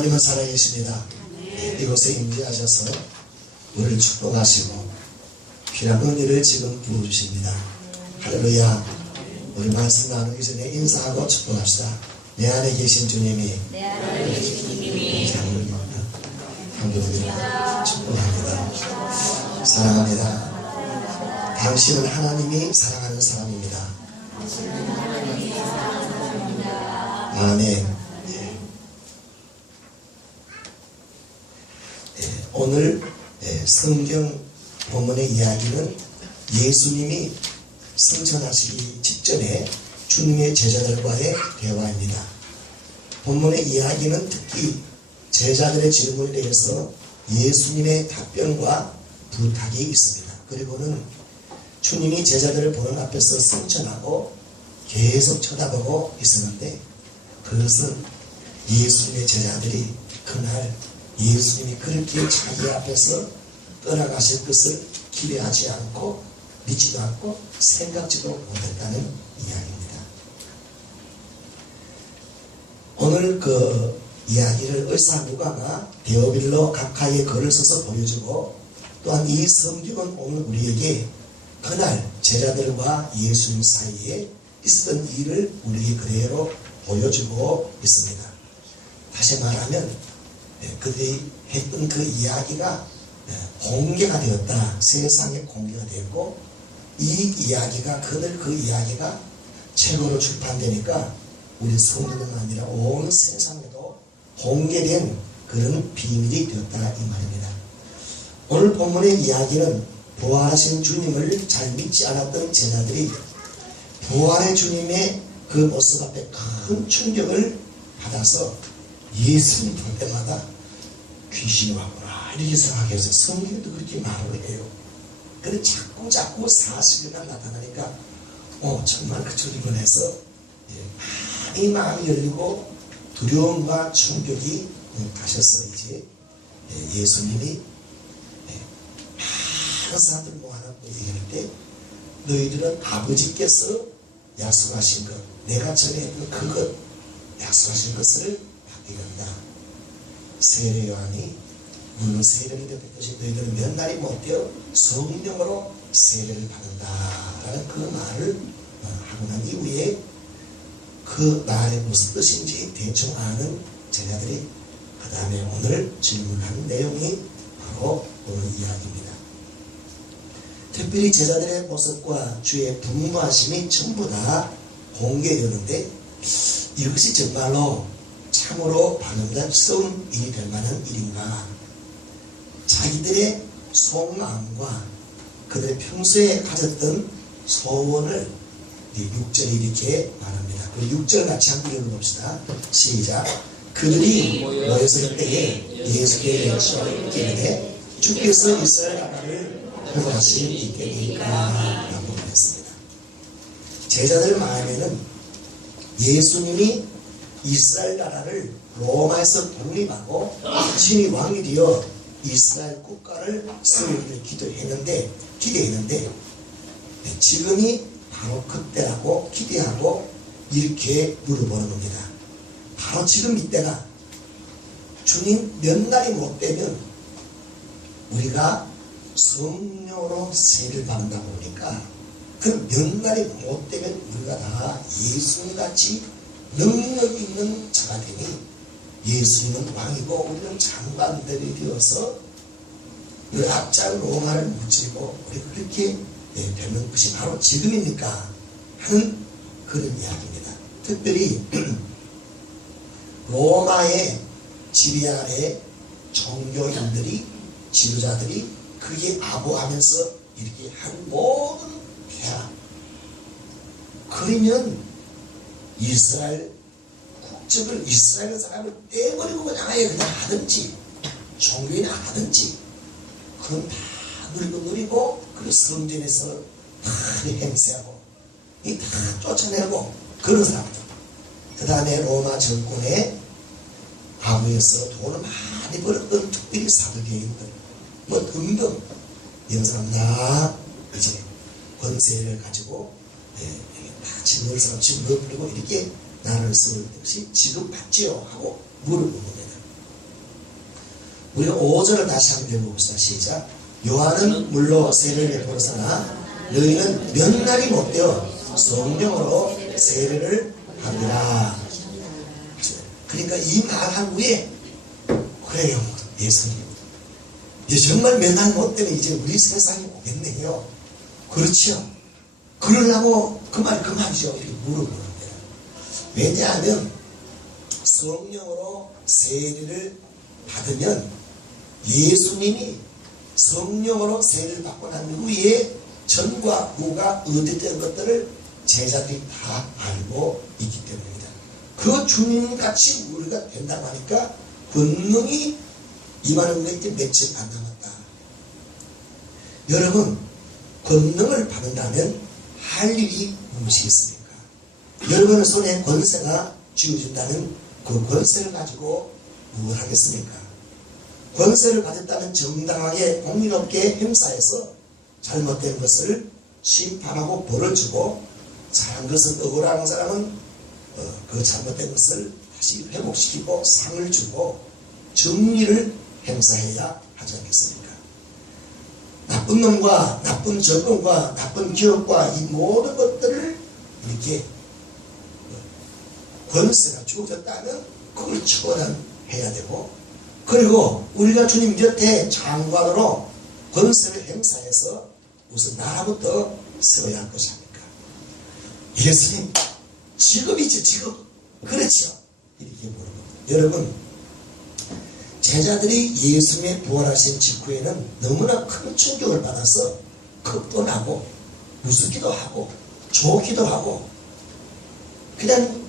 하나님은 살아계십니다. 이곳에 임재하셔서 우리를 축복하시고 귀한 은혜를 지금 부어주십니다. 할렐루야. 우리 말씀 나누기 전에 인사하고 축복합시다. 내 안에 계신 주님이 감사합니다. 축복합니다. 사랑합니다. 당신은 하나님이 사랑하는 사람입니다. 아멘. 오늘 성경 본문의 이야기는 예수님이 승천하시기 직전에 주님의 제자들과의 대화입니다. 본문의 이야기는 특히 제자들의 질문에 대해서 예수님의 답변과 부탁이 있습니다. 그리고는 주님이 제자들을 보는 앞에서 승천하고 계속 쳐다보고 있었는데, 그것은 예수님의 제자들이 그날 예수님이 그렇게 자기 앞에서 떠나가실 것을 기대하지 않고 믿지도 않고 생각지도 못했다는 이야기입니다. 오늘 그 이야기를 의사 누가가 데오빌로 각하의 글을 써서 보여주고, 또한 이 성경은 오늘 우리에게 그날 제자들과 예수님 사이에 있었던 일을 우리에게 그대로 보여주고 있습니다. 다시 말하면 그들이 했던 그 이야기가 공개가 되었다. 세상에 공개가 되었고, 이 이야기가 그들 그 이야기가 책으로 출판되니까 우리 성도뿐만 아니라 온 세상에도 공개된 그런 비밀이 되었다 이 말입니다. 오늘 본문의 이야기는 부활하신 주님을 잘 믿지 않았던 제자들이 부활의 주님의 그 모습 앞에 큰 충격을 받아서 예수님 볼 때마다 귀신이 왔구나 이렇게 생각하게 해서 성경에도 그렇게 말을 해요. 그런데 자꾸 사실만 나타나니까 정말 그처럼 일어나서 많이 마음이 열리고 두려움과 충격이 가셔서 이제 예수님이 많은 사람들 모아놓고 얘기할 때 너희들은 아버지께서 약속하신 것, 내가 전에 했던 그것 약속하신 것을 받게 된다. 세례 요한이 물론 세례를 받듯이 너희들은 몇 날이 못 되어 성령으로 세례를 받는다 라는 그 말을 하고 난 이후에 그 말의 무슨 뜻인지 대충 아는 제자들이 그 다음에 오늘 질문하는 내용이 바로 오늘 이야기입니다. 특별히 제자들의 모습과 주의 분노하심이 전부 다 공개되었는데, 이것이 정말로 참으로 반응스러운 일이 될 만한 일인가? 자기들의 속마음과 그들의 평소에 가졌던 소원을 6절이 이렇게 말합니다. 그 6절 같이 한번 읽어봅시다. 시작. 그들이 모여서 때에 예수께 여쭈기를 주께서 이스라엘 나라를 다시 있겠니까? 라고 말했습니다. 제자들 마음에는 예수님이 이스라엘 나라를 로마에서 독립하고 친히 왕이 되어 이스라엘 국가를 세우기를 기대했는데 지금이 바로 그때라고 기대하고 이렇게 물어보는 겁니다. 바로 지금 이때가 주님 몇 날이 못 되면 우리가 성령으로 세례를 받는다고 보니까 그 몇 날이 못 되면 우리가 다 예수님같이 능력 있는 자가 되니 예수님은 왕이고 우리는 장관들이 되어서 그 앞장 로마를 무찌르고 우리 그렇게 되는 것이 바로 지금입니까? 하는 그런 이야기입니다. 특별히 로마의 지배 아래 종교인들이 지도자들이 그게 아부하면서 이렇게 한 모든 폐하, 그러면 이스라엘 국적을 이스라엘 사람을 떼버리고 그냥 아예 그냥 하든지 종교인 하든지 그건 다 누리고 그 성전에서 다 행세하고 이 다 쫓아내고 그런 사람들. 그 다음에 로마 정권에 아부에서 돈을 많이 벌었던 특별히 사도계인들 뭐 등등 이런 사람 다 이제 권세를 가지고 다 진노를 삼치고 넣어버리고 이렇게 나라를 세울 것이 지금 받지요 하고 물어본 겁니다. 우리가 5절을 다시 한번 읽어봅시다. 시작. 요한은 물로 세례를 베풀었으나 너희는 몇 날이 못되어 성령으로 세례를 하리라. 그러니까 이 말한 후에 그래요 예수님 이제 정말 몇 날 못되면 이제 우리 세상이 오겠네요. 그렇죠. 그러려고 그 말이죠. 이렇게 물어보는 거예요. 왜냐하면 성령으로 세례를 받으면 예수님이 성령으로 세례를 받고 난 후에 전과 후가 어디 된 것들을 제자들이 다 알고 있기 때문입니다. 그 주님같이 우리가 된다고 하니까 권능이 임하는 게 이제 며칠 안 남았다. 여러분 권능을 받는다면 할 일이 무엇이 있습니까? 여러분의 손에 권세가 쥐어진다면 그 권세를 가지고 무엇을 하겠습니까? 권세를 가졌다면 정당하게 공의롭게 행사해서 잘못된 것을 심판하고 벌을 주고 잘한 것은 억울한 사람은 그 잘못된 것을 다시 회복시키고 상을 주고 정리를 행사해야 하지 않겠습니까? 나쁜 놈과 나쁜 정권과 나쁜 기업과 이 모든 것들을 이렇게 권세가 주어졌다면 그걸 처단해야 되고 그리고 우리가 주님 곁에 장관으로 권세를 행사해서 우선 나라부터 세워야 할 것이 아닙니까? 예수님 직업이지 직업 그렇죠? 이렇게 물어봅니다. 여러분 제자들이 예수님의 부활하신 직후에는 너무나 큰 충격을 받아서 겁도 나고 무섭기도 하고 좋기도 하고 그냥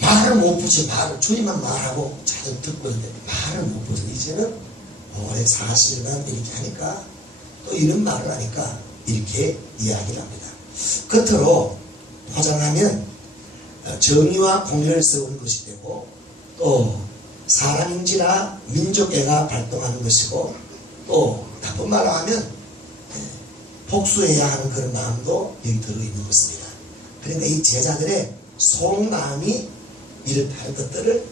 말을 못 붙여 말을 주님만 말하고 자주 듣고 있는데 말을 못 붙여 이제는 올해 40년 이렇게 하니까 또 이런 말을 하니까 이렇게 이야기를 합니다. 겉으로 포장하면 정의와 공의를 세우는 것이 되고 또 사람인지라 민족애가 발동하는 것이고 또 나쁜 말을 하면 복수해야 하는 그런 마음도 여기 들어있는 것입니다. 그러니까 이 제자들의 속마음이 이렇다는 것들을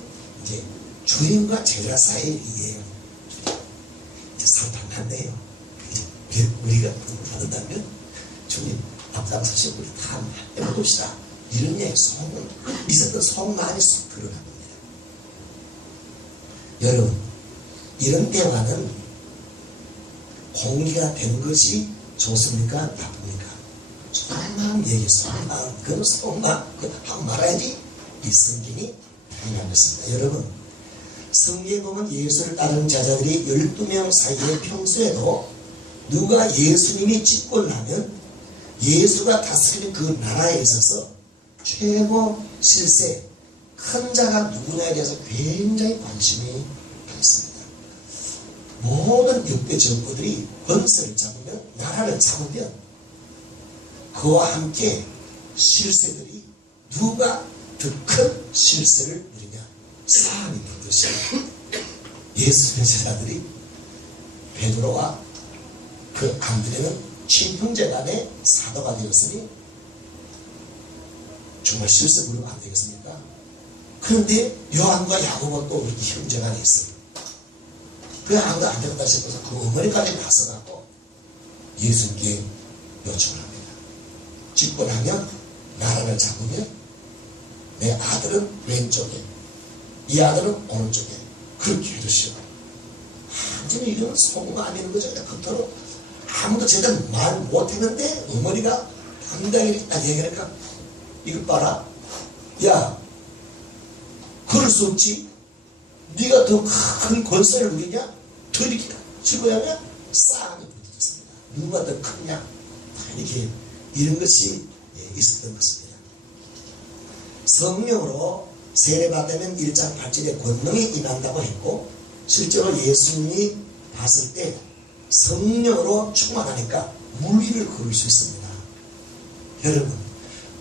이제 주인과 제자 사이에 이제 상판한데요. 우리가 받는다면 주님 앞장서시고 우리 다 해봅시다. 이런 얘기 속은 있었던 속마음이 쏙 드러납니다. 여러분 이런 대화는 공개가 된 것이 좋습니까? 나쁩니까? 속마음 얘기 속마음 그건 속마음 하고 말아야지 이 성경이 당연한 것입니다. 여러분 성경에 보면 예수를 따르는 제자들이 12명 사이에 평소에도 누가 예수님이 집권하면 예수가 다스리는 그 나라에 있어서 최고 실세 큰 자가 누구냐에 대해서 굉장히 관심이 많습니다. 모든 역대 정부들이 권세를 잡으면 나라를 잡으면 그와 함께 실세들이 누가 더 큰 실세를 누리냐 싸움이 붙듯이 예수님의 제자들이 베드로와 그 안드레는 친형제간의 사도가 되었으니 정말 실세 부르면 안 되겠습니까? 그런데 요한과 야고보 또 형제간에 있어요. 그 아무도 안 되겠다 싶어서 그 어머니까지 나서갖고 예수님께 요청을 합니다. 집권하면 나라를 잡으면 내 아들은 왼쪽에 이 아들은 오른쪽에 그렇게 해주시오. 완전히 이건 속마음인 거죠. 겉으로 아무도 제대로 말 못했는데 어머니가 당당히 이렇게 딱 얘기하니까 이거 봐라. 야 그럴 수 없지. 네가 더 큰 권세를 누리냐? 더 이렇게 즐거워하면 싸움이 붙었습니다. 누가 더 크냐? 이렇게 이런 것이 있었던 것입니다. 성령으로 세례받으면 1장 8절에 권능이 임한다고 했고 실제로 예수님이 봤을 때 성령으로 충만하니까 물리를 걸을 수 있습니다. 여러분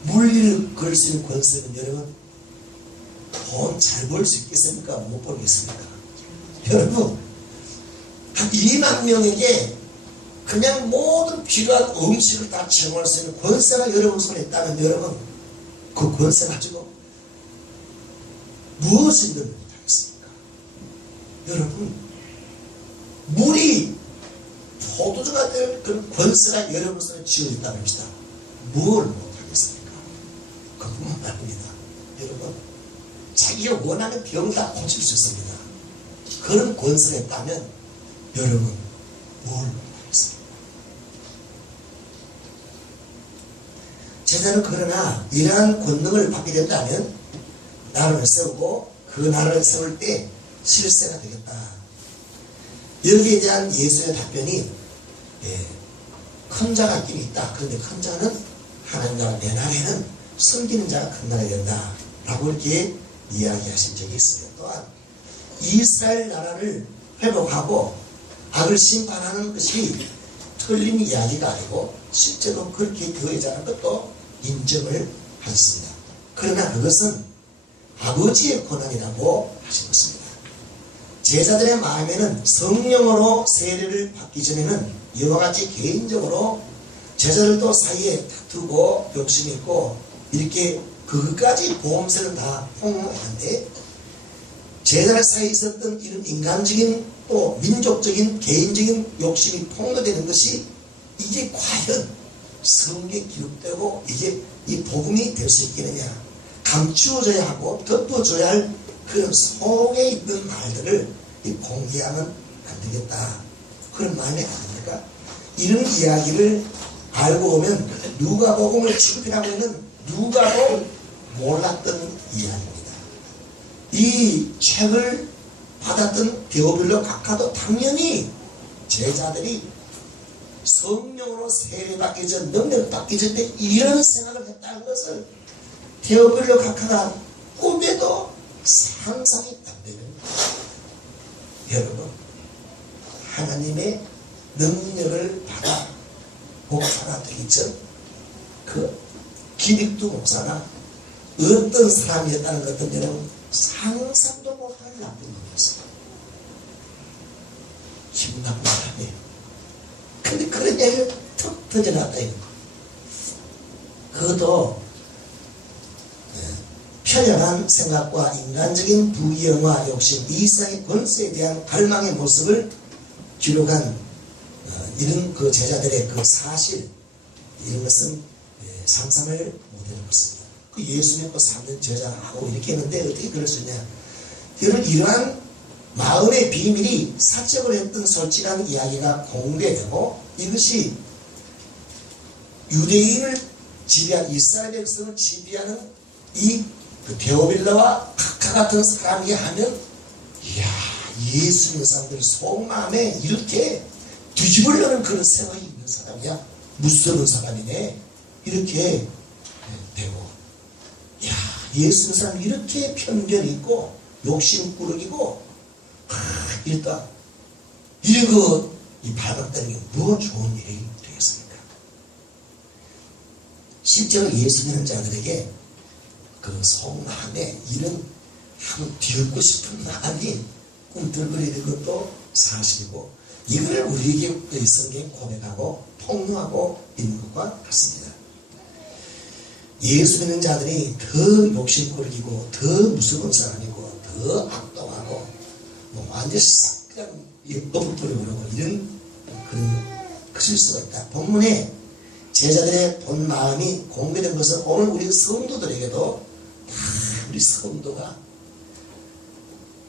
물리를 걸을 수 있는 권세는 여러분 돈 잘 벌 수 있겠습니까? 못 벌겠습니까? 여러분 한 2만 명에게 그냥 모든 필요한 음식을 다 제공할 수 있는 권세가 여러분 손에 있다면 여러분 그 권세 가지고 무엇이든 못하겠습니까? 여러분 포도주가 될 그런 권세가 여러분 손에 쥐어 있다는 것이다. 뭘 못하겠습니까? 그것만 말입니다. 여러분, 자기가 원하는 병 다 고칠 수 있습니다. 그런 권세가 있다면 여러분 뭘 못하겠습니까? 제자는 그러나 이러한 권능을 받게 된다면 나라를 세우고 그 나라를 세울 때 실세가 되겠다. 여기에 대한 예수의 답변이 큰 자가 있긴 있다. 그런데 큰 자는 하나님 나라 내 나라에는 섬기는 자가 큰 나라가 된다. 라고 이렇게 이야기하신 적이 있습니다. 또한 이스라엘 나라를 회복하고 악을 심판하는 것이 틀린 이야기가 아니고 실제로 그렇게 되어야하는 것도 인정을 하셨습니다. 그러나 그것은 아버지의 권한이라고 하신 것입니다. 제자들의 마음에는 성령으로 세례를 받기 전에는 이와 같이 개인적으로 제자들도 사이에 두고 욕심이 있고 이렇게 그것까지 보험세는 다 폭로하는데 제자들 사이에 있었던 이런 인간적인 또 민족적인 개인적인 욕심이 폭로되는 것이 이게 과연 성경에 기록되고 이게 이 복음이 될 수 있겠느냐. 감추어져야 하고 덮어줘야 할 그런 속에 있는 말들을 공개하면 안 되겠다. 그런 마음이 아닙니까? 이런 이야기를 알고 보면 누가복음을 출판하고 있는 누가도 몰랐던 이야기입니다. 이 책을 받았던 데오빌로 각하도 당연히 제자들이 성령으로 세례받기 전, 능력을 받기 전에 이런 생각을 했다는 것을 데오빌로 각하가 꿈에도 상상이 안 되는 거예요. 여러분, 하나님의 능력을 받아 목사가 되기 전 그 기릭두 목사가 어떤 사람이었다는 것은 여러분 상상도 못할 나쁜 놈이었어요. 기분 나쁜 사람이에요. 근데 그런 얘기를 툭 터져놨다 이거. 그것도 편협한 생각과 인간적인 부귀영화 욕심, 이 세상의 권세에 대한 갈망의 모습을 기록한 이런 그 제자들의 그 사실, 이런 것은 상상을 못하는 것입니다. 그 예수 믿고 3년 제자하고 이렇게 했는데 어떻게 그럴 수 있냐. 여러분, 이러한 마음의 비밀이 사적으로 했던 솔직한 이야기가 공개되고 이것이 유대인을 지배한 이스라엘 백성을 지배하는 이 데오빌라와 각하 같은 사람이 하면 이야, 예수 믿는 사람들 속마음에 이렇게 뒤집으려는 그런 생각이 있는 사람이야. 무서운 사람이네. 이렇게 되고, 이야, 예수 믿는 사람이 이렇게 편견이 있고 욕심꾸러기고 이랬다. 이런 거 이 발각되는 게 뭐 좋은 일이 되겠습니까? 실제로 예수 믿는 자들에게 그 속마음에 이런 한번 비웃고 싶은 마음이 꿈틀거리는 것도 사실이고 이걸 우리에게 성경이 고백하고 폭로하고 있는 것과 같습니다. 예수 믿는 자들이 더 욕심꾸러기고 더 무서운 사람이고 더 악동하고 뭐 완전히 싹 그냥 엎어버리고 이런 그런 실수가 있다. 본문에 제자들의 본 마음이 공개된 것은 오늘 우리 성도들에게도 다 우리 성도가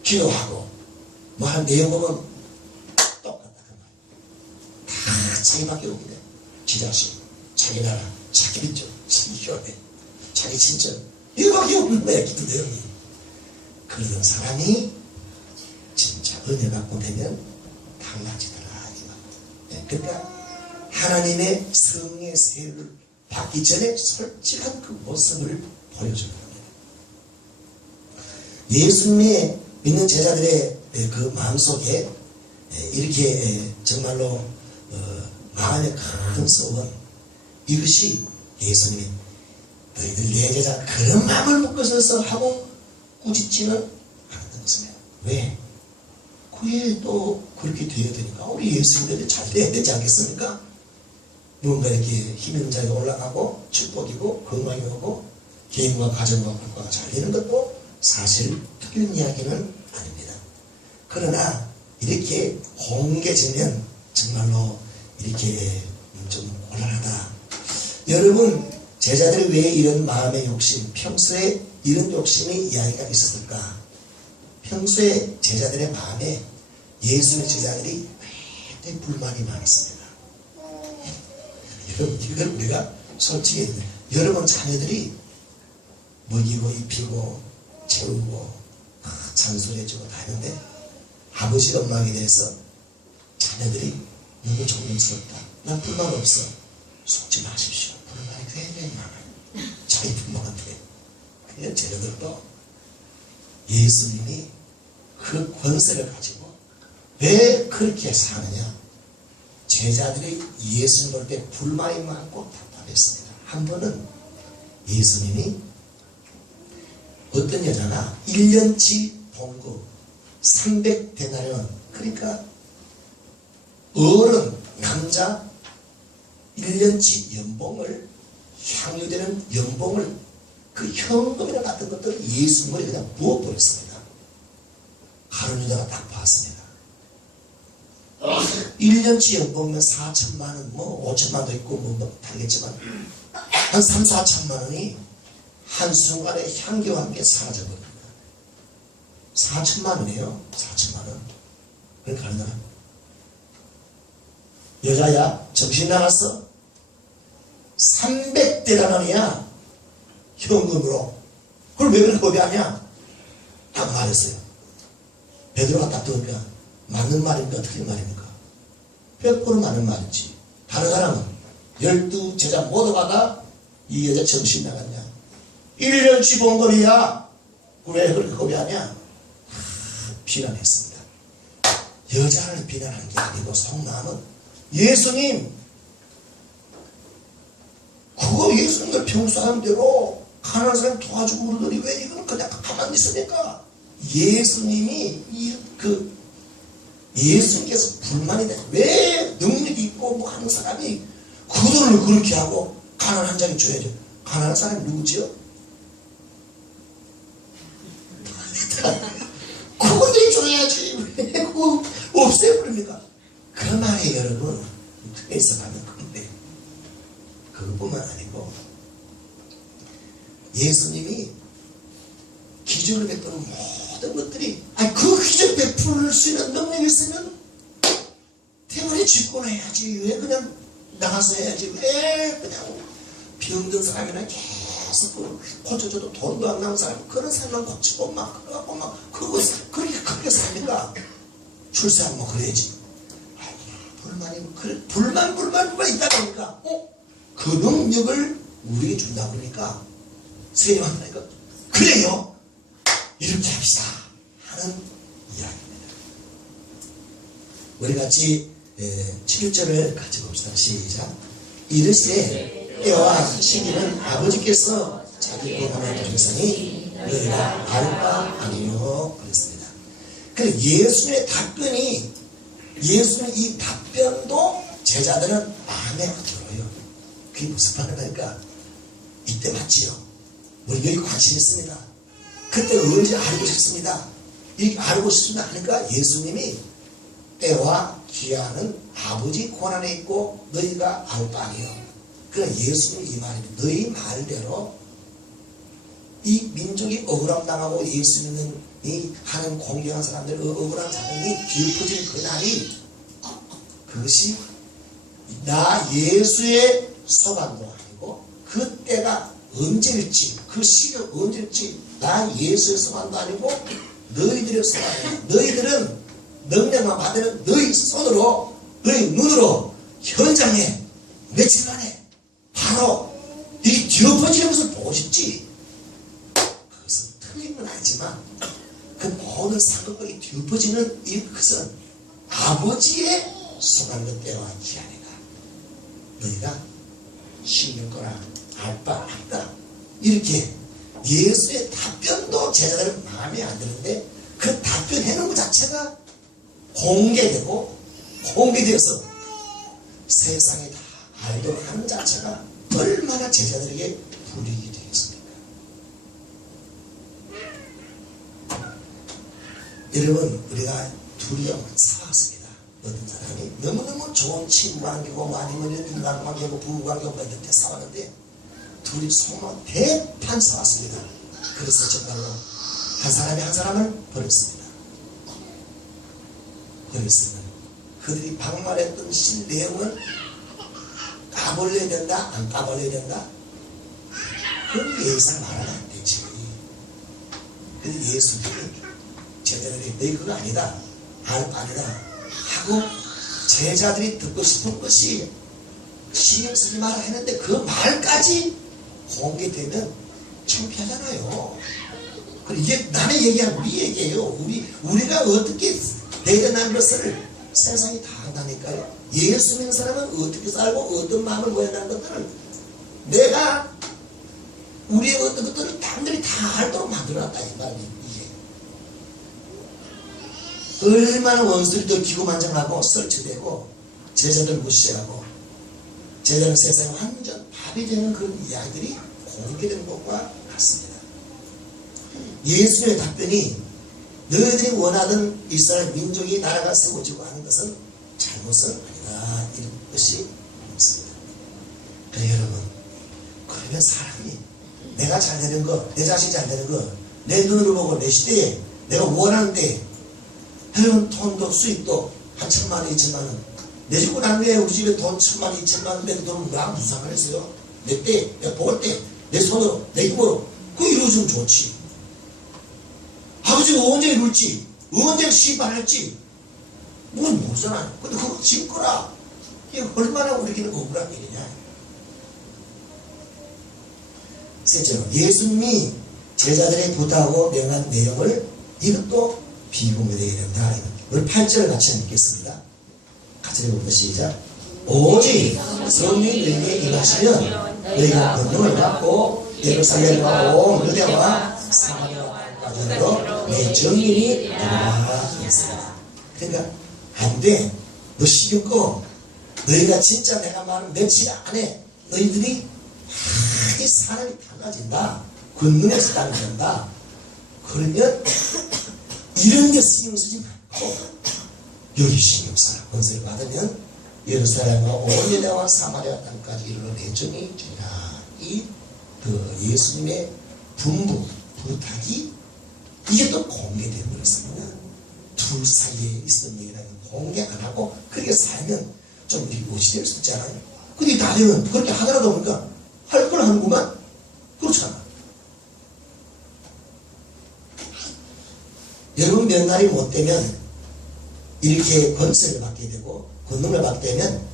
기도하고 뭐 할 내용 보면 똑같다. 다 자기밖에 없게 돼. 지 자식, 자기 나라, 자기 민족, 자기 교회, 자기 친척 이거밖에 없는 거야. 기도 내용이. 그러던 사람이 진짜 은혜 받고 되면 달라지더라. 그러니까 하나님의 성의 세를 받기 전에 솔직한 그 모습을 보여주는 겁니다. 예수님의 믿는 제자들의 그 마음속에 이렇게 정말로 마음의 큰 소원, 이것이 예수님이 너희들 내 제자 그런 마음을 먹고서서 하고 꾸짖지는 않았던 것입니다. 왜? 그게 또 그렇게 되어야 되니까 우리 예수님들이 잘 돼야 되지 않겠습니까? 뭔가 이렇게 힘 있는 자리에 올라가고 축복이고 건강이 오고 개인과 가정과 국가가 잘 되는 것도 사실 특별한 이야기는 아닙니다. 그러나 이렇게 공개되면 정말로 이렇게 좀 곤란하다. 여러분, 제자들이 왜 이런 마음의 욕심, 평소에 이런 욕심이 이야기가 있었을까? 평소에 제자들의 마음에 예수의 제자들이 굉장히 불만이 많았습니다. 여러분, 이걸 우리가 솔직히 여러분 자녀들이 먹이고 입히고 채우고 잔소리해주고 다 하는데 아버지 엄마에 대해서 자녀들이 너무 존경스럽다. 난 불만 없어. 속지 마십시오. 불만이 굉장히 많아요. 자기 부모한테. 그냥 제자들도 예수님이 그 권세를 가지고 왜 그렇게 사느냐. 제자들이 예수님 볼 때 불만이 많고 답답했습니다. 한 번은 예수님이 어떤 여자가 1년치 봉급 300데나리온, 그러니까 어른 남자 1년치 연봉을, 향유되는 연봉을, 그 현금이나 같은 것들을 예수 머리에 그냥 부어버렸습니다. 가룟 유다가 딱 봤습니다. 1년치 연봉이면 4천만 원, 뭐 5천만 원도 있고 뭐 다르겠지만 한 3, 4천만 원이 한순간에 향기와 함께 사라져버립니다. 4천만 원이에요. 4천만 원. 그러니까 가는 사람, 여자야 정신 나갔어? 300데나리온이야 현금으로. 그걸 왜 그렇게 거대하냐? 딱 말했어요. 베드로가 딱 들으니까 맞는 말입니까? 틀린 말입니까? 100% 맞는 말이지. 다른 사람은 12 제자 모두가 다 이 여자 정신 나갔냐? 1년치 봉급이야. 왜 그렇게 거대하냐? 비난했습니다. 여자를 비난하는 게 아니고 속마음은 예수님, 그거 예수님들 평소 하는 대로 가난한 사람 도와주고 그러더니 왜 이거는 그냥 가만히 있으니까. 예수님이 예수님께서 불만이 돼. 왜 능력이 있고 뭐 하는 사람이 그들을 그렇게 하고 가난한 한 장이 줘야죠. 가난한 사람이 누구지요? 그걸 줘야지. 왜 그거 없애버립니까? 그 말에 여러분 해석하면 큰데, 그것뿐만 아니고 예수님이 기적을 베푸는 모든 것들이, 그 기적 베풀 수 있는 능력이 있으면 대만에 집권해야지. 왜 그냥 나가서 해야지. 왜 그냥 병든 사람이나 계속 고쳐줘도 돈도 안 나온 사람, 그런 사람만 고치고 막 그래갖고 막 그거 그렇게 크게 삽니까? 출세하면 뭐 그래야지. 불만 있다 보니까 그 능력을 우리에게 준다 그러니까 세임한다니까 그래요, 이렇게 합시다 하는 이야기입니다. 우리 같이 7절을 같이 봅시다. 시작. 이르시되 때와 시기는 아버지께서 자기 권한을 통해서니 너희가 알 바 아니요 그랬습니다. 그래서 예수님의 답변이, 예수님의 이 답변도 제자들은 마음에 안 들어요. 그게 무슨 말이니까 이때 맞지요. 우리 여기 관심 있습니다. 그때 언제 알고 싶습니다. 이렇게 알고 싶습니다 하니까 예수님이 때와 기한은 아버지 권한에 있고 너희가 알 바 아니요. 그러니까 예수님이 이 말입니다. 너희 말대로 이 민족이 억울함당하고 예수님이 하는 공경한 사람들, 억울한 사람이 뒤엎어질 그 날이, 그것이 나 예수의 소반도 아니고 그때가 언제일지, 그 시기가 언제일지, 나 예수의 소반도 아니고 너희들의 소반이야. 너희들은 능력만 받으면 너희 손으로, 너희 눈으로 현장에 며칠 만에 바로 이게 뒤엎어지는 것을 보고 싶지. 그것은 틀린 건 아니지만 그 모든 상급하게 뒤엎어지는 이것은 아버지의 소망의 때와 기한이다. 너희가 신경 거라 알 바 없다. 이렇게 예수의 답변도 제자들은 마음에 안 드는데 그 답변해놓은 것 자체가 공개되고 공개되어서 세상에 다 알도록 하는 자체가 얼마나 제자들에게 불이익이 되겠습니까? 여러분, 우리가 두려움을 사왔습니다. 어떤 사람이 너무너무 좋은 친구관계고 아니면 인간관계고 부부관계고 이런 데 싸웠는데 둘이 정말 대판 싸웠습니다. 그래서 정말로 한 사람이 한 사람을 버렸습니다. 버렸습니다. 그들이 방말했던 신 내용은 까발려야 된다? 안 까발려야 된다? 그건 예수를 말하면 안 되지. 근데 예수님이 제자들이 너희 그거 아니다. 아니다. 하고 제자들이 듣고 싶은 것이 신경 쓰지 마라 했는데 그 말까지 공개되면 창피하잖아요. 이게 남의 얘기야 우리 얘기예요. 우리가 어떻게 대견한 것을 세상이 다 안다니까요. 예수 믿는 사람은 어떻게 살고 어떤 마음을 모여나는 것들을 내가 우리의 어떤 것들을 남들이 다 알도록 만들어놨다 이 말이에요. 이게 얼마나 원수들이 기고만장하고 설치되고 제자들 무시하고 제자들 세상에 완전 밥이 되는 그런 이야기들이 공개된 것과 같습니다. 예수님의 답변이 너희들이 원하던 이스라엘 민족이 나라가 세워지고 하는 것은 잘못은 아니다. 이런 것이 없습니다. 그래 여러분, 그러면 사람이 내가 잘 되는 거, 내 자식이 잘 되는 거, 내 눈으로 보고 내 시대에 내가 원하는데 여러분 돈도 수입도 한 1,000만 원, 2,000만 원 내 집고 난 후에 우리 집에 돈 1,000만 원, 2,000만 원 내는 돈은 나 무슨 상관했어요? 내 때, 내가 먹을 때, 내 손으로, 내 힘으로 그거 이루어지면 좋지. 아버지가 언제 이룰지, 언제 시발할지 그건 모르잖아요. 근데 그거 지금 거라. 이게 얼마나 우리에게는 억울한 일이냐. 셋째로 예수님이 제자들의 부탁하고 명한 내용을 이것도 비공개되게 된다. 오늘 8절을 같이 읽겠습니다. 같이 읽어보면 시작. 오직 성령이 너희에게 임하시면 너희가 권능을 받고 예루살렘과 온 유대와 사마리아까지로 내 증인이 되리라 했습니다. 그러니까 안 돼. 너 신경 꺼. 너희가 진짜 내가 말한 며칠 안에 너희들이 이 사람이 달라진다. 권능에서 달라진다. 그러면 이런 데 신경 쓰지 말고 여기 신경 써라. 권세를 받으면 예루살렘과 온 유대와 사마리아 땅까지 이르러 내 증인이 되리라. 이 예수님의 분부, 부탁이 이게 또 공개되어 버렸습니다. 둘 사이에 있었던 얘기라는 공개 안 하고 그렇게 살면 좀 무시될 수 있잖아요. 근데 나중은 그렇게 하더라도 보니까 할 걸 하는구만. 그렇잖아. 여러분 명날이 못 되면 이렇게 권세를 받게 되고 권능을 받게 되면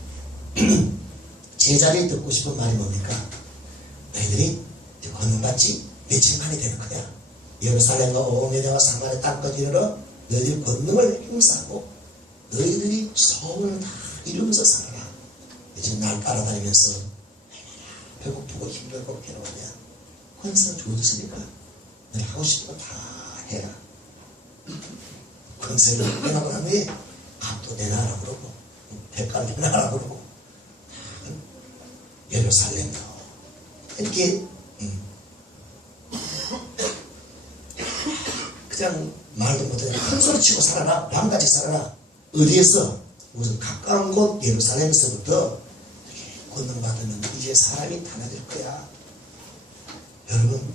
제자들이 듣고 싶은 말이 뭡니까? 너희들이 권능 받지 며칠 만이 되는 거야. 예루살렘과 온 유대와 사마리아 땅까지 이르러 너희들이 권능을 행사하고 너희들이 소원을 다 이루면서 살아라. 요즘 날 따라다니면서 배고프고 힘들고 괴로우냐. 권세는 주어졌으니까 너희 하고 싶은 거 다 해라. 권세를 내라고 난 후에 값도 내놔라 그러고 대가를 내놔라 그러고 예루살렘도 이렇게 그냥 말도 못하게 큰 소리 치고 살아라. 밤같이 살아라. 어디에서? 우선 가까운 곳 예루살렘에서부터 권능 받으면 이제 사람이 달라질 거야. 여러분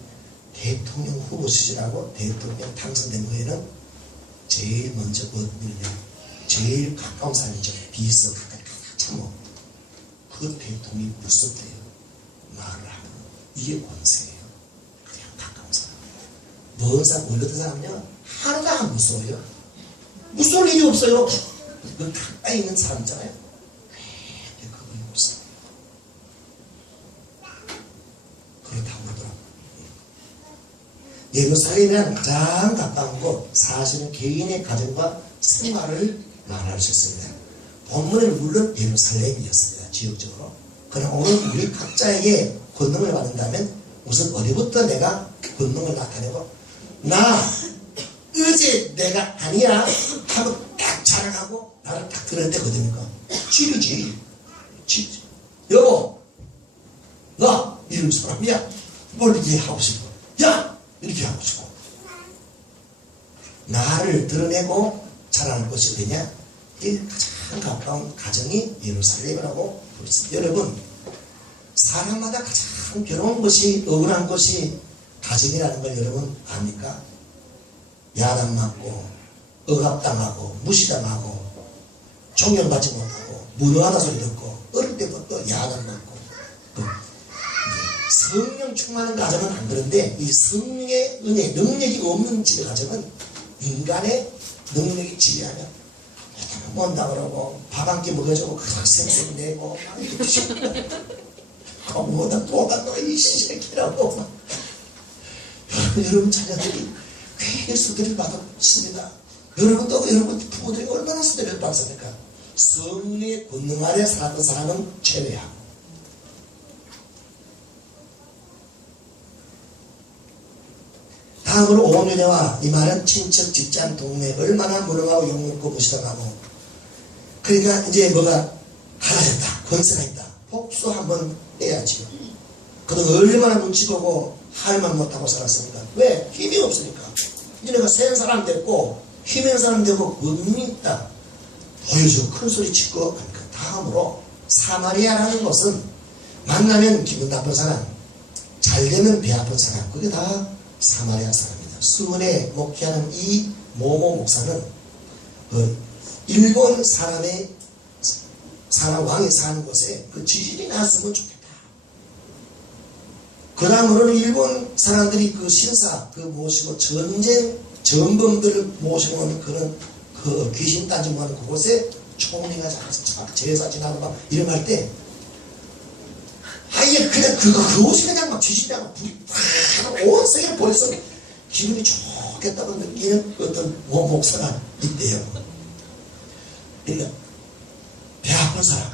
대통령 후보 시절하고 대통령 당선된 후에는 제일 먼저 얻느냐 제일 가까운 사람이죠. 비서 가까이 참어. 그 대통령이 무섭대요. 말을 하면 이게 권세예요. 그냥 가까운 사람. 먼 사람, 멀리 사람은요 하나도 안 무서워요. 무서울 일이 없어요. 그 가까이 있는 사람 있잖아요. 그분이 무서워요. 그렇다고 그러더라고요. 예루살렘이란 가장 가까운 곳, 사실은 개인의 가정과 생활을 말할 수 있습니다. 본문은 물론 예루살렘이었습니다. 지역적으로. 그러나 오늘 우리 각자에게 권능을 받는다면 우선 어디부터 내가 권능을 나타내고 나 어제 내가 아니야 하고 딱 자랑하고 나를 딱 드러낼 때 어디입니까? 집이지. 집이지. 여보 나 이런 사람이야. 뭘 이렇게 하고 싶어. 야 이렇게 하고 싶어. 나를 드러내고 자랑할 것이 어디냐? 이게 가장 가장 가까운 가정이 예루살렘이라고 부르습니다. 여러분, 사람마다 가장 괴로운 것이, 억울한 것이 가정이라는 걸 여러분 압니까? 야단맞고 억압당하고 무시당하고 존경받지 못하고 무능하다 소리 듣고 어릴 때부터 야단맞고 성령 충만한 가정은 안 그런데 이 성령의 은혜, 능력이 없는 집의 가정은 인간의 능력이 지배하면 뭔다 그러고 밥 한 끼 먹여주고 그냥 생색 내고 막 이렇게 뭐다 또가 너이 새끼라고 여러분 자녀들이 굉장히 수들을 받았습니다. 여러분도 여러분 부모들이 얼마나 수들을 받습니까? 성령의 권능 아래 살았던 사람은 제외하고. 다음으로 온유대와 이 말은 친척, 직장, 동네 얼마나 무능하고 욕먹고 무시당하고 그러니까 이제 뭐가 하나였다, 권세가 있다, 복수 한번 떼야지요. 그동안 얼마나 눈치 보고 할 말 못하고 살았습니까? 왜? 힘이 없으니까. 이제 내가 센 사람 됐고 힘 있는 사람 되고 권능이 있다 보여주고 큰 소리 치고 하니까. 다음으로 사마리아라는 것은 만나면 기분 나쁜 사람, 잘 되면 배 아픈 사람, 그게 다 사마리아 사람입니다. 수원에 목회하는 이 모모 목사는 일본 사람의 사람 왕이 사는 곳에 그 지진이 났으면 좋겠다. 그 다음으로는 일본 사람들이 그 신사 그 모시고 전쟁 전범들을 모시고 오는 그런 그 귀신 따지 모하는 그곳에 총리가 자라서 제사 지나고 막 이런 할 때 아예 그냥 그 옷이 그냥 막 지진이고 불이 온 세계를 보여서 기분이 좋겠다고 느끼는 어떤 목사가 있대요. 그러니까 배 아픈 사람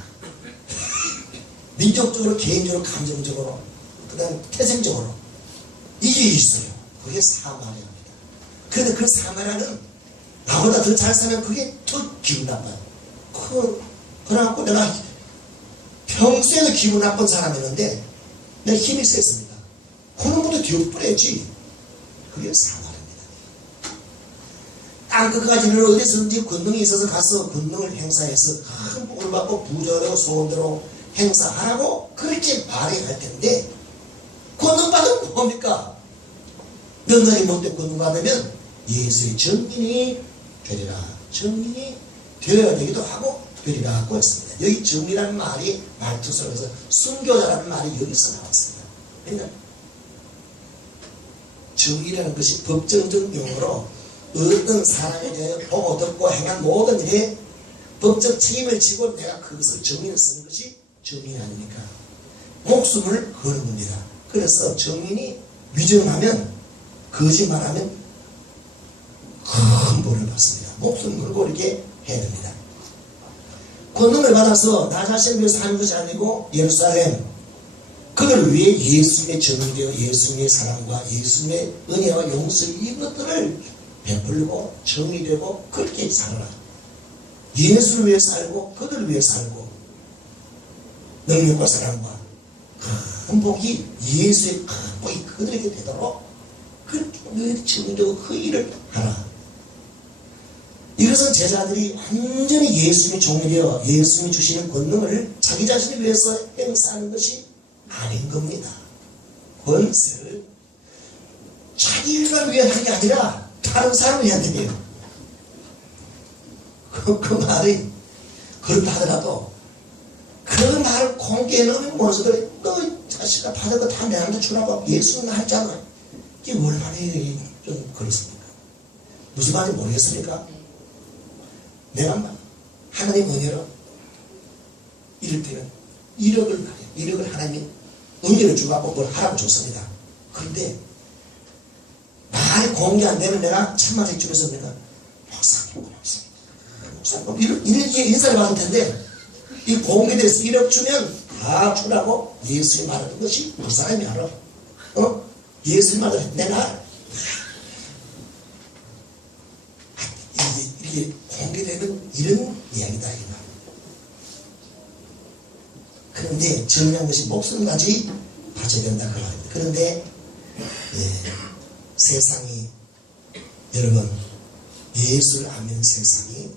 민족적으로 개인적으로 감정적으로 그 다음에 태생적으로 이게 있어요. 그게 사마리아입니다. 그런데 그 사마리아는 나보다 더 잘 살면 그게 더 기분 나빠요. 그래갖고 내가 평소에도 기분 나쁜 사람이었는데 내가 힘이 셌습니다. 그런 것도 뒤엎어야지. 그게 사마리아입니다. 땅 끝까지는 어디서든지 권능이 있어서 가서 권능을 행사해서 큰 복을 받고 부자되고 소원대로 행사하라고 그렇게 말해야 할 텐데 권능 받으면 뭡니까? 너날이 못된 권능 받으면 예수의 정인이 되리라. 정인이 되어야 되기도 하고 되리라 하고 했습니다. 여기 정이라는 말이 말투설에서 순교자라는 말이 여기서 나왔습니다. 그러니까 정이라는 것이 법정적 용어로 어떤 사람에 대해 보고 듣고 행한 모든 일에 법적 책임을 지고 내가 그것을 정의를 쓰는 것이 정의 아닙니까? 목숨을 거는 겁니다. 그래서 정인이 위정하면 거짓말하면 큰 벌을 받습니다. 목숨 걸고 이렇게 해야 됩니다. 권능을 받아서 나 자신을 위해서 하는 것이 아니고 예루살렘 그들 위해 예수님의 정의되어 예수님의 사랑과 예수님의 은혜와 용서 이것들을 베풀고 정의되고 그렇게 살아라. 예수를 위해 살고 그들을 위해 살고 능력과 사랑과 큰 복이 예수의 큰 복이 그들에게 되도록 그렇게 너희들이 정의되고 그 일을 하라. 이것은 제자들이 완전히 예수님의 종이 되어 예수님이 주시는 권능을 자기 자신을 위해서 행사하는 것이 아닌 겁니다. 권세를 자기 일만 위해 하는 게 아니라 다른 사람을 위한 일이에요. 그 말이 그렇다 하더라도 그 말을 공개해 놓으면 모르서들 너 자식아 받은 거 다 내한테 주라고 예수는 했잖아. 이게 얼마나 좀 그렇습니까? 무슨 말인지 모르겠습니까? 내가 하나님 은혜로 이를테면 1억을 하나님이 은혜를 주고 뭘 하라고 줬습니다. 그런데 말이 공개 안 되면 내가 천만씩 주면서 내가 목사님 고맙습니다. 이렇게 인사를 받을 텐데 이 공개돼서 1억 주면 다 주라고 예수님 말하는 것이 그 사람이 알아. 예수님 말하는 내가 이게 공개되는 이런 이야기다 이거. 그런데 중요한 것이 목숨까지 바쳐야 된다 그 말입니다. 그런데 세상이 여러분 예수를 아는 세상이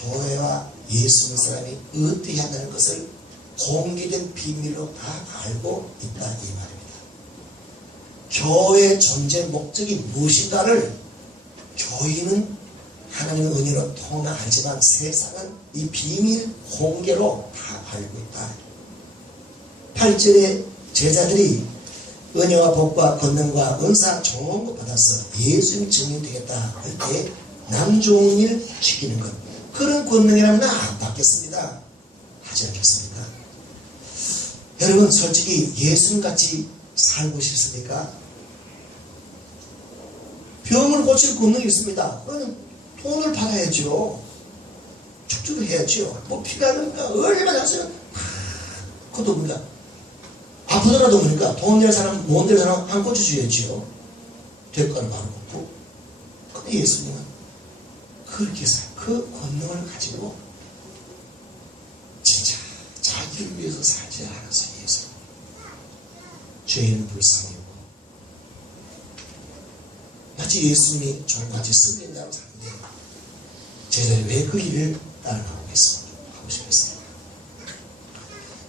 교회와 예수 믿는 사람이 어떻게 한다는 것을 공개된 비밀로 다 알고 있다 이 말입니다. 교회의 존재 목적이 무엇인가를 교인은 하나님의 은혜로 통나 알지만 세상은 이 비밀 공개로 다 알고 있다. 8절에 제자들이 은혜와 복과 권능과 은사 좋은 것 받아서 예수님 증인되겠다 할 때 남 좋은 일 지키는 것, 그런 권능이라면 나 안 받겠습니다 하지 않겠습니까? 여러분 솔직히 예수님같이 살고 싶습니까? 병을 고칠 권능이 있습니다. 그러면 돈을 받아야죠. 축주를 해야죠. 뭐 필요하니까 얼마나 하시면 그것도 뭡니까? 아프더라도 뭡니까? 돈 낼 사람, 못 낼 사람 안 고쳐줘야죠. 대가를 바로 묻고. 근데 예수님은 그렇게 그 권능을 가지고 진짜 자기를 위해서 살지 않았어요. 예수님. 죄인은 불쌍히 여기고 마치 예수님이 종같이 쓰는 자로 사는데 제자들이 왜 그 길을 따라가고 하고 싶었어요.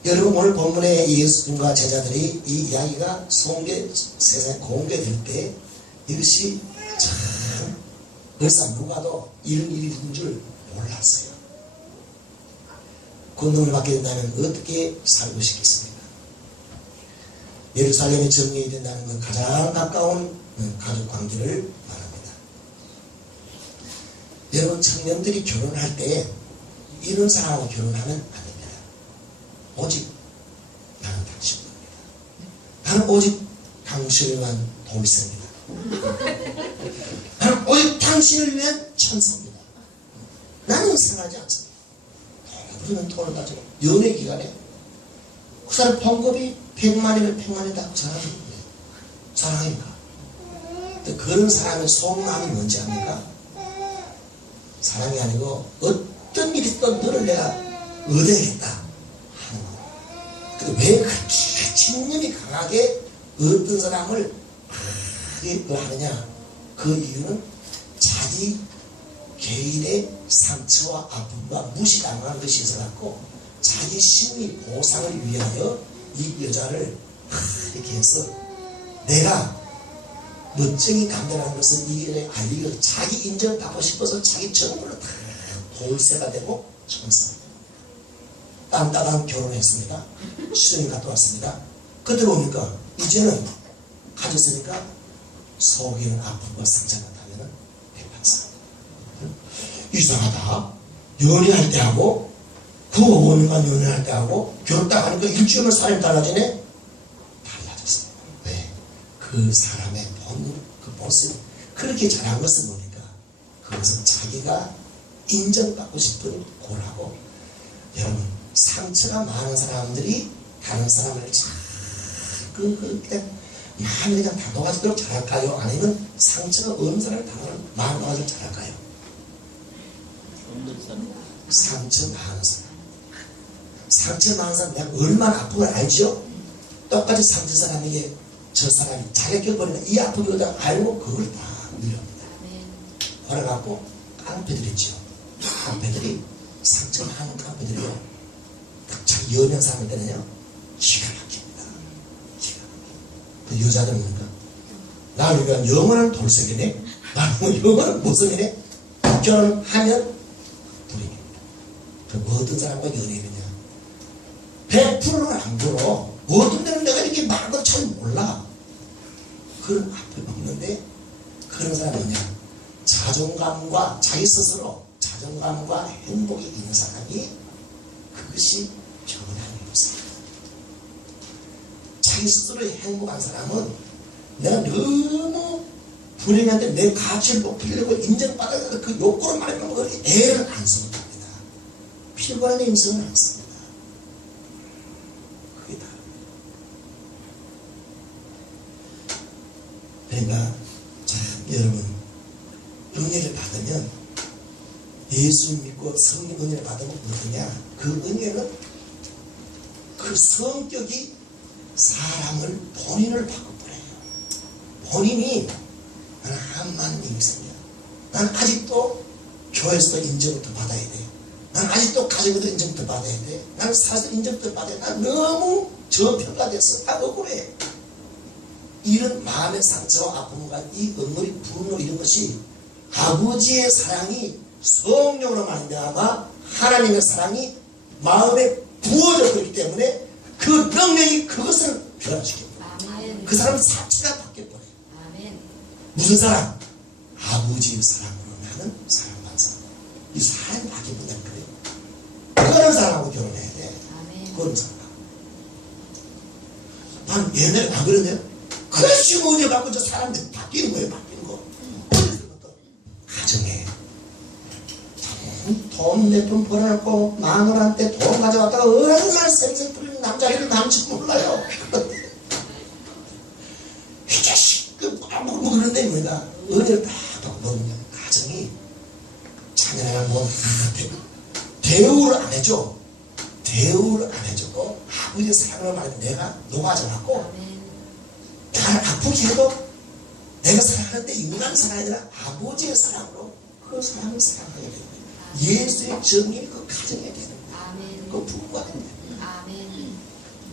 여러분 오늘 본문에 예수님과 제자들이 이 이야기가 세상에 공개될 때 이것이 참 벌써 누가도 이런 일이 있는 줄 몰랐어요. 권능을 받게 된다면 어떻게 살고 싶겠습니까? 예루살렘에 정리해야 된다는 건 가장 가까운 가족 관계를 말합니다. 여러분 청년들이 결혼할 때 이런 사람하고 결혼하면 안 됩니다. 오직 나는 당신입니다. 나는 오직 당신을 위한 돌쇠입니다. 나는 오직 당신을 위한 천사입니다. 나는 생각하지 않습니다. 그러면 돈을 가지고 연애 기간에 그 사람 봉급이 100만이면 100만이다 그 사람이 사랑입니까? 그런 사람의 속마음이 뭔지 압니까? 사랑이 아니고 어떤 일이 있든 너를 내가 얻어야겠다 하는 거예요. 근데 왜 그렇게 집념이 강하게 어떤 사람을 그걸 하느냐? 그 이유는 자기 개인의 상처와 아픔과 무시당한 것이 있어갖고 자기 심리 보상을 위하여 이 여자를 이렇게 해서 내가 멋쟁이 감정하는 것을 이게 알리고 자기 인정을 받고 싶어서 자기 전부를 다 돌쇠가 되고 천사입니다. 딴따단 결혼했습니다. 수련이 갔다 왔습니다. 그때 보니까 이제는 가졌으니까 속에는 아픔과 상처가 나면은 백박사. 이상하다. 연애할 때 하고 그 5년간 연애할 때 하고 결혼 딱 하니까 일주일만 사람이 달라지네? 달라졌어요. 왜? 그 사람의 본능, 그 모습 그렇게 잘한 것은 뭐니까 그것은 자기가 인정받고 싶은 고라고. 여러분 상처가 많은 사람들이 다른 사람을 그냥 마음이 그냥 다 녹아지도록 잘할까요? 아니면 상처가 없는 사람을 마음 녹아지도록 잘할까요? 상처 많은 사람. 상처 많은 사람 내가 얼마나 아픈 걸 알죠? 똑같이 상처 사람에게 저 사람이 자기가 겪어버리는 이 아픔을 알고 그걸 다 밀어옵니다. 그래갖고 깡패들이죠. 깡패들이 상처 많은 깡패들이요. 딱 자기 여명 사람일 때는요 기가 막힙니다. 기가 막힙니다. 그 여자들은 뭡니까? 나를 위한 영원한 돌쇠이네. 나는 영원한 모성이네. 결혼하면 불행입니다. 그럼 어떤 사람과 연애하느냐? 100%는 안 불어. 어떤 데는 내가 이렇게 말한 걸 잘 몰라. 그런 앞을 먹는데 그런 사람은 뭐냐? 자존감과 자기 스스로 자존감과 행복이 있는 사람이 그것이 경건한 모습입니다. 자기 스스로 행복한 사람은 내가 너무 불행한데 내 가치를 높이려고 인정받아야 그 욕구를 말하면 애를 안 쓰는 겁니다. 피곤한 인생을 안 씁니다. 그게 다. 그러니까 참 여러분 은혜를 받으면 예수 믿고 성령 은혜를 받으면 어떠냐? 그 은혜는 그 성격이 사람을 본인을 바꿔버려요. 본인이 나는 한마음 인생이야. 나는 아직도 교회에서도 인정부터 받아야 돼. 난 아직도 가정에도 인정부터 받아야 돼. 나는 사회에서 인정부터 받아야 돼. 난 너무 저평가돼서 나 억울해. 이런 마음의 상처와 아픔과 이 억울이 분노 이런 것이 아버지의 사랑이 성령으로 말미암아 하나님의 사랑이 마음에 부어져 버리기 때문에 그 능력이 그것을 변화시켜버려요. 그 사람은 자체가 바뀌어버려요. 무슨 사랑? 아버지의 사랑으로 나는 사랑받는 사람. 이 사랑이 바뀌어버린다는 거예요. 그런 사람하고 결혼해야 돼. 그런 사람. 난 옛날에 안 그랬네요. 그렇지 뭐 어디 갖고 저 사람들이 바뀌는 거예요. 바뀌는 거. 가정에 돈 몇 푼 벌어놓고 마누라한테 돈 가져왔다가 얼마나 생생 뿌리는 남자애들 남친 몰라요. 이 자식 뭐 그런데 뭐가 은혜를 딱 모르는 가정이 자녀랑 뭐 대우를 안 해줘. 대우를 안 해주고 아버지의 사랑을 말하면 내가 녹아져갖고 나를 아프게 해도 내가 사랑하는데 인간 사랑이 아니라 아버지의 사랑으로 그 사람을 사랑하게 되는 거예요. 예수의 정의를 그 가정에 되는 거예요. 그 부부가 되는 거예요.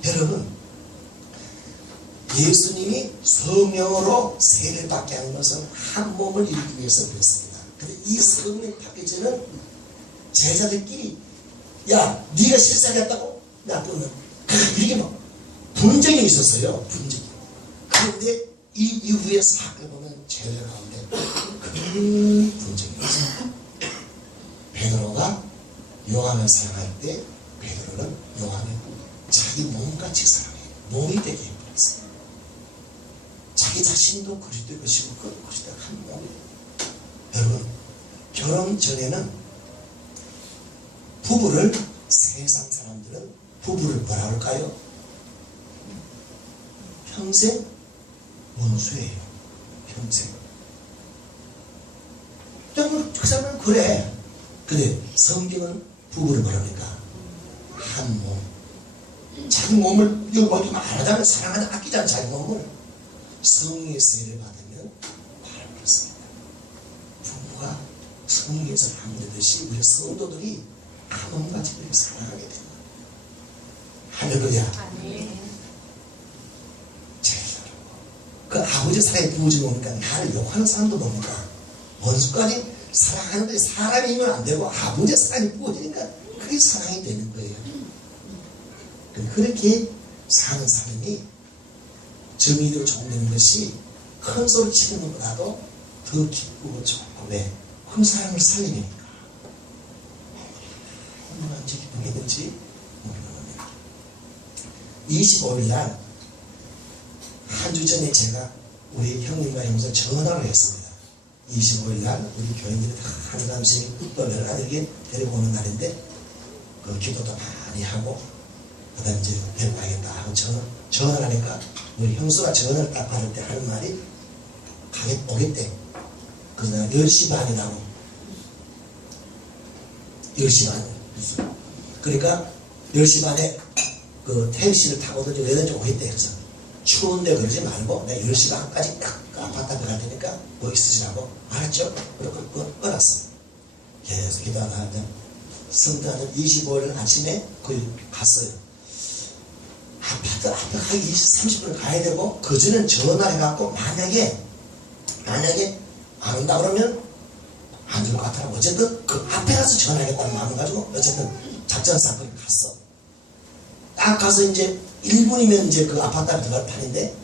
여러분, 예수님이 성령으로 세례를 받게 하는 것은 한 몸을 이루기 위해서 그랬습니다. 근데 이 성령이 받기 전에는 제자들끼리 야, 네가 실수하겠다고? 나쁘는 이게 막 분쟁이 있었어요. 분쟁이. 그런데 이 이후에 사건을 보면 제자 가운데 큰 분쟁이 있어요. 베드로가 요한을 사랑할 때 베드로는 요한을 자기 몸같이 사랑해요. 몸이 되게 해버렸어요. 자기 자신도 그리스도의 것이고 그 그리스도가 한 몸이에요. 여러분, 결혼 전에는 부부를 세상 사람들은 부부를 뭐라 할까요? 평생 원수예요. 평생. 그 사람은 그래. 근데 성경은 부부를 뭐랍니까? 한 몸. 자기 몸을 이거 어떻게 말하자면 사랑하는 아끼잖아. 자기 몸을. 성령의 세례를 받으면 바로 그렇습니다. 부부가 성령에서 함되듯이 우리 성도들이 아범같이 그렇게 사랑하게 됩니다. 할렐루야. 그 아버지 사랑이 부어지고 오니까 나를 욕하는 사람도 뭡니까? 원수까지 사랑하는데 사람이면 안 되고 아버지 사랑이 부어지니까 그게 사랑이 되는 거예요. 그렇게 사는 사람이 정의로 종되는 것이 큰 소리 치는 것보다도 더 기쁘고 좋고 왜? 그 사람을 살리니까. 얼마나 기쁘겠는지 모르겠습니다. 25일 날 한 주 전에 제가 우리 형님과 형사 전화를 했습니다. 25일 날 우리 교인들이 다 한 사람씩 흑법을 아들에게 데리고 오는 날인데 그 기도도 많이 하고 그 다음에 이제 데리고 가겠다 하고 전화를 하니까 우리 형수가 전화를 딱 받을 때 하는 말이 오겠대. 그래서 내가 10시 반이라고 10시 반. 그러니까 10시 반에 그 택시를 타고 오든지 왜든지 오겠대. 그래서 추운데 그러지 말고 내가 10시 반까지 딱 아파트 앞에 갈 테니까 뭐 있으시라고. 알았죠? 그리고 끊었어. 계속 기도하다 성탄절 25일 아침에 거기 갔어요. 아파트 앞에 가기 30분 가야 되고 그 전엔 전화해갖고 만약에 안 온다 그러면 안 줄 것 같더라고. 어쨌든 그 앞에 가서 전화하겠다는 마음을 가지고 어쨌든 작전 사건을 갔어. 딱 가서 이제 1분이면 이제 그 아파트 앞에 들어갈 판인데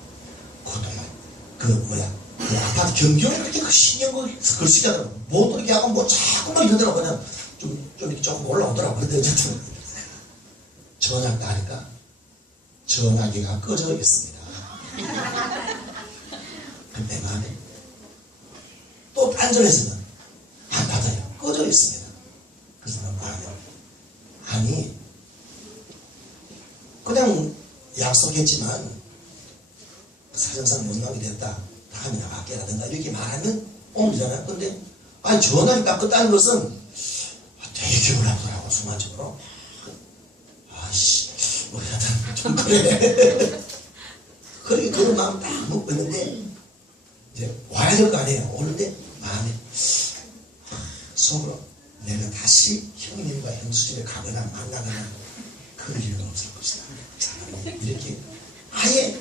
그 아파트 경경이 그렇게 그 신경 글쓰기 하더라고. 못 이렇게 하고 뭐 자꾸만 이러더라고. 그냥 좀 이렇게 조금 올라오더라고. 그런데 어쨌든 전화를 하니까 전화기가 꺼져 있습니다. 내 마음에 또 안전해서는 안 받아요. 꺼져 있습니다. 그래서 난 마음에 아니 그냥 약속했지만 사정상 못 나오게 됐다. 다음에 나갈게라든가 이렇게 말하면 오면 되잖아요. 근데 아니 전화기 깎았다는 것은 되게 기분 나쁘더라고. 순간적으로 아씨 뭐 하여튼 좀 그래. 그렇게 그런 마음 딱 먹고 있는데 이제 와야 될 거 아니에요. 오는데 마음에 속으로 내가 다시 형님과 형수집에 가거나 만나거나 그럴 일은 없을 것이다. 사람이 이렇게 아예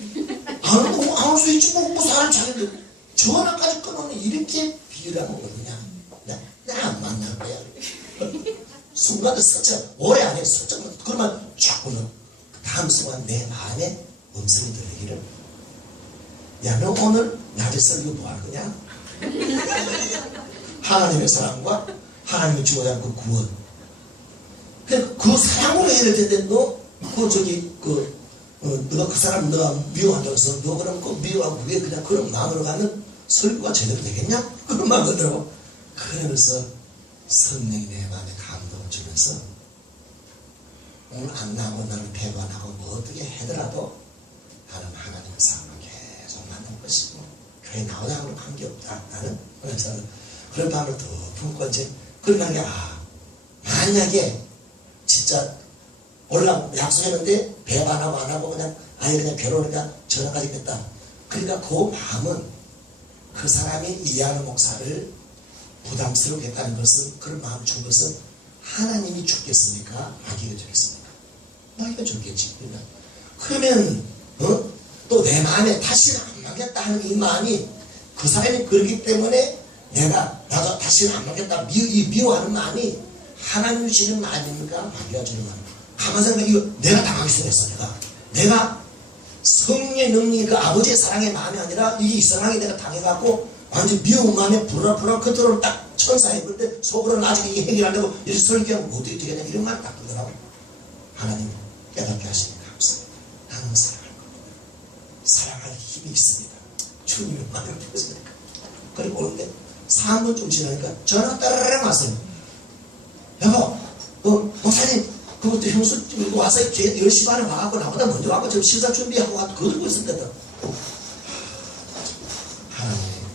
안 수 있지 뭐 사람 자기도 전화까지 끊어놓는 이렇게 비유를 하는 거거든요. 나 안 만날 거야. 순간에 서쳐 오래 안에 서쳐 그러면 자꾸는 다음 순간 내 마음에 음성이 들리기를 야 너 오늘 낮에 설교 뭐 할 거냐? 하나님의 사랑과 하나님이 주어야 할 그 구원 그 사랑으로 해야 될 텐데 너 너가 그 사람 너가 미워한다고 해서 너 그럼 그 미워하고 왜 그냥 그런 마음으로 가면 설교가 제대로 되겠냐? 그런 마음이더라고. 그러면서 성령이 내 마음에 감동을 주면서 오늘 안 나오고 너를 배반하고 뭐 어떻게 하더라도 나는 하나님의 사랑을 계속 만날 것이고 교회 나오자고는 관계없다. 나는 그래서 그런 마음을 더 품고 이제 그러는 게 만약에 진짜 약속했는데 배반하고 안 하고 그냥 아예 그냥 결혼하니까 전화까지 했다. 그러니까 그 마음은 그 사람이 이해하는 목사를 부담스럽게 했다는 것은 그런 마음을 준 것은 하나님이 죽겠습니까? 마귀가 죽겠습니까? 마귀가 죽겠지. 그러면 또 내 마음에 다시는 안 맞겠다 하는 이 마음이 그 사람이 그렇기 때문에 나도 다시는 안 맞겠다 미워하는 마음이 하나님 주시는 마음입니까? 마귀가 주는 마음입니까? 가만 생각해 이거 내가 당하기 시작했어. 내가 성령의 능력이 그 아버지의 사랑의 마음이 아니라 이게 이상하게 내가 당해갖고 완전 미운 마음에 불안 컨트롤을 딱 천사해 볼 때 속으로는 아직 이게 해결 안 되고 이렇게 설교하면 어떻게 되겠냐 이런 말을 딱 그러더라고. 하나님 깨닫게 하시니 감사합니다. 나는 사랑할 겁니다. 사랑할 힘이 있습니다. 주님의 마음을 보였으니까. 그리고 오는데 3분 좀 지나니까 전화 따라랑 왔어요. 여보 목사님 그것도 형수 와서 10시 반에 와갖고 나보다 먼저 와갖고 지금 식사 준비하고 와서 그러고 있었거든. 하나님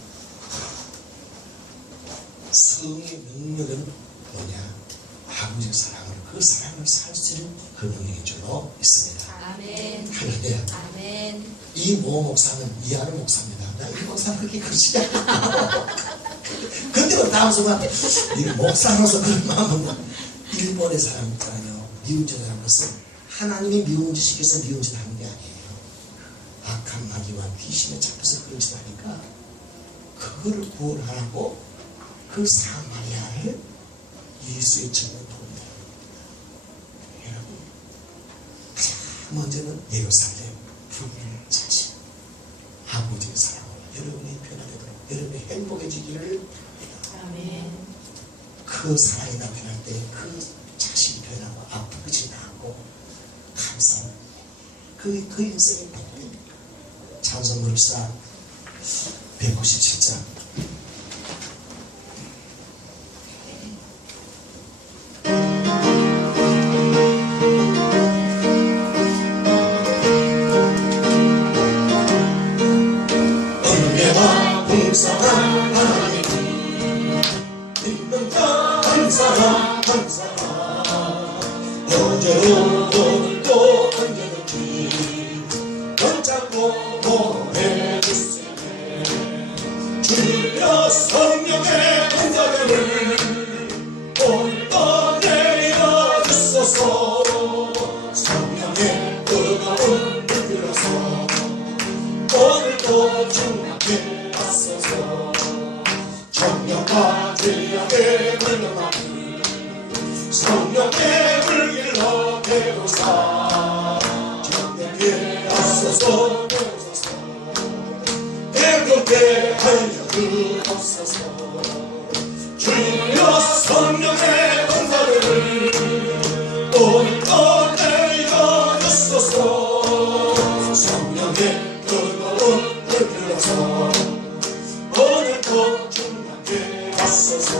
성의 능력은 뭐냐? 아버지의 사랑을 그 사랑을 살 수 있는 그 능력인 줄로 믿습니다. 아멘. 할렐루야. 아멘. 이 모 목사는 이하는 목사입니다. 나 이 목사는 그렇게 그러시지 않아. 그때부터 다음 순간 이 목사로서 그런 마음은 일본의 사람이니까요. 미운 짓을 하는 것은 하나님이 미운 짓 시켜서 미운 짓을 하는 게 아니에요. 악한 마귀와 귀신에 잡혀서 그런 짓을 하니까 그거를 구원하라고 그 사마리아를 예수의 정을 돕니다. 여러분 가장 먼저는 예루살렘 부흥을 자신 아버지의 사랑으로 여러분이 변화되도록 여러분이 행복해지기를 아멘. 그 사랑이 나타날 때 그 자신 변하고 아프지 않고 감사합니다. 그 인생이 바뀝니다. 찬송 부릅시다. 197장 은혜와 봉사한 하나님 믿는 자 감사한 어제도 오늘도 언제든지 붙잡고 보내주세요. 주여 성령의 은사를 오늘도 내려 주소서. 성령의 뜨거운 불 들어서 오늘도 충만케 하소서. 정령과 죄악의 불명함을 성령의 불길로 태우사. 정령께 하소서 태우소서. 배롭게 하여 주옵소서. 주여 성령의 은사를 오늘도 내려 주소서. 성령의 뜨거운 불길로서 오늘도 충만케 하소서.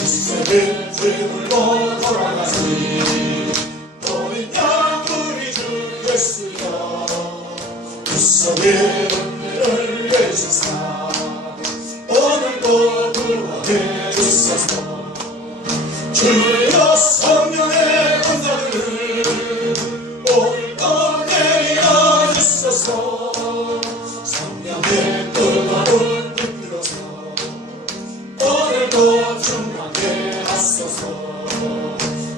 이세를 제물로 돌아가시 어린 양 우리 주 예수여. 그 속에 은혜를 내주사 오늘도 구원해 주소서. 주여 성령의 은사를 오늘도 내려 주소서. 성령의 뜨거운 불길로서 오늘도 충만케 주소서.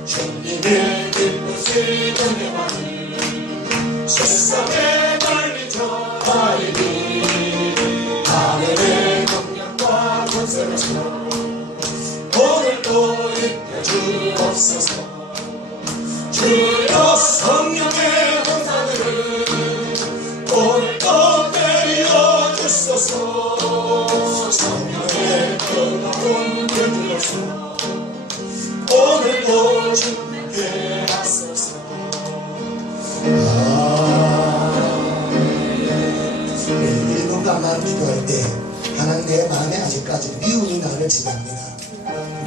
주님의 기쁘신 은혜만을 세상에 널리 전하리니 하늘의 영광과 권세로서 오늘도 입혀 주옵소서. 주여 성령의 권사들을 오늘도 내려 주소서. 성령의 뜨거운 불로서 오늘도 주께 하소서. 일본과 나를 기도할 때 하나님 내 마음에 아직까지 미움이 나를 지배합니다.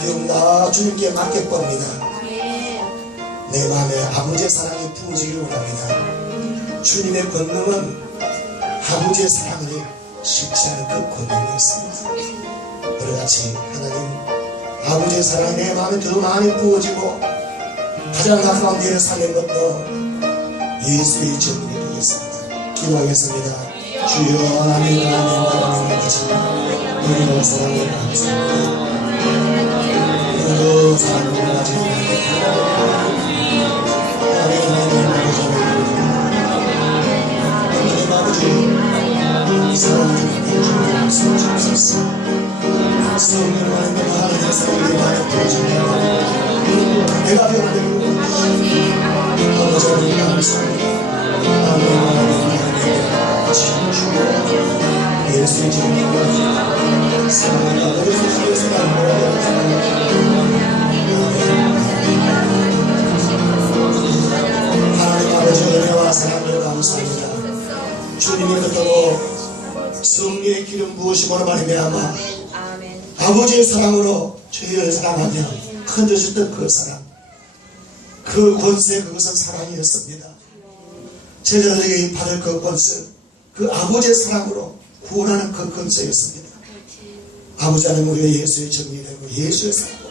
미움 나 주님께 맡겨봅니다. 내 마음에 아버지의 사랑이 부어지기를 원합니다. 주님의 권능은 아버지의 사랑을 쉽지 않은 그 권능이 있습니다. 오늘같이 하나님 아버지의 사랑이 내 마음에 더 많이 부어지고 가장 가까운 일을 살린 것도 예수의 증인이 되겠습니다. 기도하겠습니다. 주여 아멘 아멘 아버지 우리가 사랑을 감사합니다. 우리도 사랑을 가지고 하나님 아버지 사랑을 주옵소서. 성령 하나님의 사랑이 나를 부어주며 내가 변화되고 아버지 하나님 감사합니다. 예수의 이름으로 사랑합니다. 예수의 하나님 아버지 은혜와 사랑을 감사합니다. 주님의 뜻대로 성령의 기름 부으심으로 말미암아 아버지의 사랑으로 저희를 사랑하며 흔드셨던 그 사랑, 그 권세, 그것은 사랑이었습니다. 제자들에게 받을 그 권세, 그 아버지의 사랑으로 구원하는 그 권세였습니다. 아버지 하나님 우리가 예수의 정리되고 예수의 사랑으로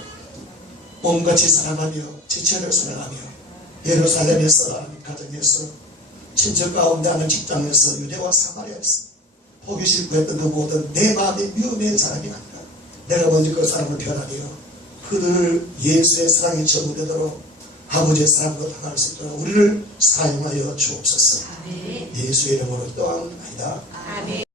몸같이 사랑하며 지체를 사랑하며 예루살렘에서 가정에서 친척 가운데 하는 직장에서 유대와 사마리아에서 보기 싫고 했던 그 모든 내 마음에 미움의 사람이 아니라 내가 먼저 그 사람을 변하며 그들을 예수의 사랑에 적응되도록 아버지의 사랑으로 당할 수 있도록 우리를 사용하여 주옵소서. 예수의 이름으로 또한 아니다.